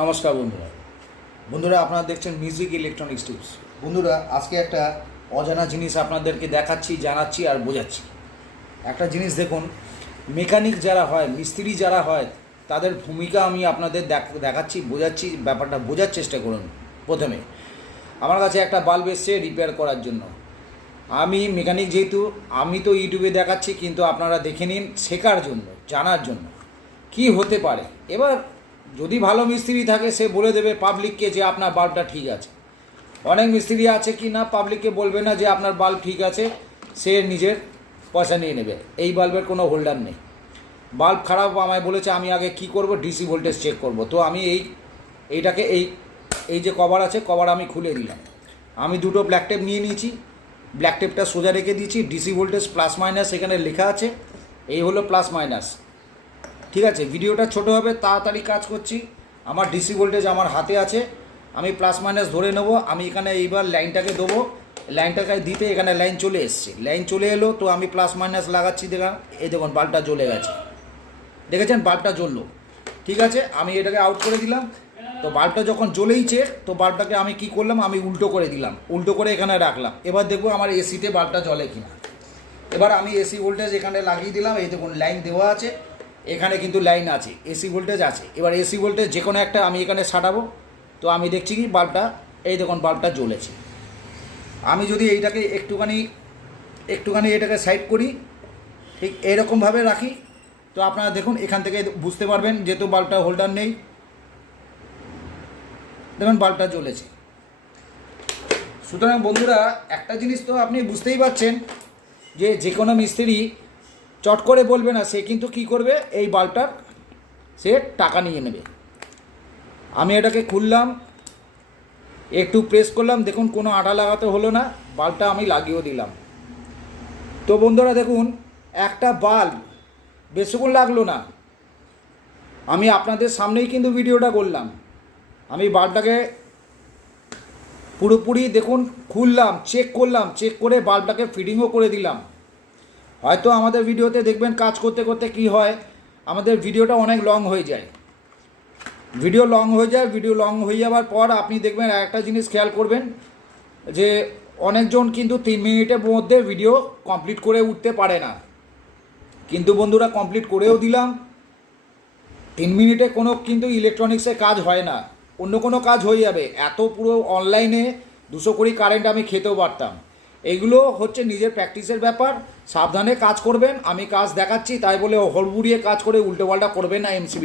নমস্কার বন্ধুরা। বন্ধুরা আপনারা দেখছেন মিউজিক ইলেকট্রনিক্স টিপস। বন্ধুরা আজকে একটা অজানা জিনিস আপনাদেরকে দেখাচ্ছি, জানাচ্ছি আর বোঝাচ্ছি। একটা জিনিস দেখুন, মেকানিক যারা হয়, মিস্ত্রি যারা হয়, তাদের ভূমিকা আমি আপনাদের দেখাচ্ছি, বোঝাচ্ছি, ব্যাপারটা বোঝার চেষ্টা করুন। প্রথমে আমার কাছে একটা বাল্ব এসছে রিপেয়ার করার জন্য। আমি মেকানিক যেহেতু, আমি তো ইউটিউবে দেখাচ্ছি, কিন্তু আপনারা দেখে নিন শেখার জন্য, জানার জন্য কি হতে পারে। এবার যদি ভালো মিস্ত্রি থাকে সে বলে দেবে পাবলিককে যে আপনার বাল্বটা ঠিক আছে। অনেক মিস্ত্রি আছে কি না, পাবলিককে বলবে না যে আপনার বাল্ব ঠিক আছে, সে নিজের পয়সা নিয়ে নেবে। এই বাল্বের কোনো হোল্ডার নেই। বাল্ব খারাপ আমায় বলেছে, আমি আগে কি করব, ডিসি ভোল্টেজ চেক করব। তো আমি এইটাকে এই যে কভার আছে, কভার আমি খুলে দিলাম। আমি দুটো ব্ল্যাক টেপ নিয়ে নিয়েছি, ব্ল্যাক টেপটা সোজা রেখে দিয়েছি। ডিসি ভোল্টেজ প্লাস মাইনাস এখানে লেখা আছে, এই হলো প্লাস মাইনাস। ঠিক আছে, ভিডিওটা ছোট হবে, তাড়াতাড়ি কাজ করছি। আমার ডিসি ভোল্টেজ আমার হাতে আছে, আমি প্লাস মাইনাস ধরে নেব। আমি এখানে এইবার লাইনটাকে দেবো, লাইনটাকে দিতে এখানে লাইন চলে এসছে, লাইন চলে এলো। তো আমি প্লাস মাইনাস লাগাচ্ছি, এই দেখুন বাল্বটা জ্বলে গেছে, দেখেছেন বাল্বটা জ্বললো। ঠিক আছে, আমি এটাকে আউট করে দিলাম। তো বাল্বটা যখন জ্বলেইছে, তো বাল্বটাকে আমি কি করলাম, আমি উল্টো করে দিলাম, উল্টো করে এখানে রাখলাম। এবার দেখবো আমার এসিতে বাল্বটা জ্বলে কিনা। এবার আমি এসি ভোল্টেজ এখানে লাগিয়ে দিলাম। এই দেখুন লাইন দেওয়া আছে, এখানে কিন্তু লাইন আছে, এসি ভোল্টেজ আছে। এবার এসি ভোল্টেজ যে কোনো একটা আমি এখানে সাটাবো। তো আমি দেখছি কি বাল্বটা, এই দেখুন বাল্বটা জ্বলেছে। আমি যদি এইটাকে একটুখানি এটাকে সাইড করি, ঠিক এইরকমভাবে রাখি, তো আপনারা দেখুন এখান থেকে বুঝতে পারবেন, যেহেতু বাল্বটা হোল্ডার নেই, দেখুন বাল্বটা জ্বলেছে। সুতরাং বন্ধুরা একটা জিনিস তো আপনি বুঝতেই পারছেন যে কোনো মিস্ত্রি চট করে বলবে না, সে কিন্তু কি করবে, এই বাল্বটার সে টাকা নিয়ে নেবে। আমি এটাকে খুললাম, একটু প্রেস করলাম, দেখুন কোনো আঠা লাগাতে হলো না, বাল্বটা আমি লাগিয়েও দিলাম। তো বন্ধুরা দেখুন, একটা বাল্ব বেশিক্ষণ লাগলো না, আমি আপনাদের সামনেই কিন্তু ভিডিওটা করলাম। আমি বাল্বটাকে পুরোপুরি দেখুন খুললাম, চেক করলাম, চেক করে বাল্বটাকে ফিটিংও করে দিলাম। হয়তো আমাদের ভিডিওতে দেখবেন কাজ করতে করতে কি হয়, আমাদের ভিডিওটা অনেক লং হয়ে যায়। ভিডিও লং হয়ে যাওয়ার পর আপনি দেখবেন একটা জিনিস খেয়াল করবেন, যে অনেকজন কিন্তু 3 মিনিটের মধ্যে ভিডিও কমপ্লিট করে উঠতে পারে না। কিন্তু বন্ধুরা কমপ্লিট করেও দিলাম। 3 মিনিটে কোনো কিন্তু ইলেকট্রনিক্সের কাজ হয় না, অন্য কোনো কাজ হয়ে যাবে। এত পুরো অনলাইনে 200 কোটি কারেন্ট আমি খেতেও পারতাম। এগুলো হচ্ছে নিজের প্র্যাকটিসের ব্যাপার, সাবধানে কাজ করবেন। আমি কাজ দেখাচ্ছি তাই বলে হড়বুড়িয়ে কাজ করে উল্টোপাল্টা করবেন না। এমসিবি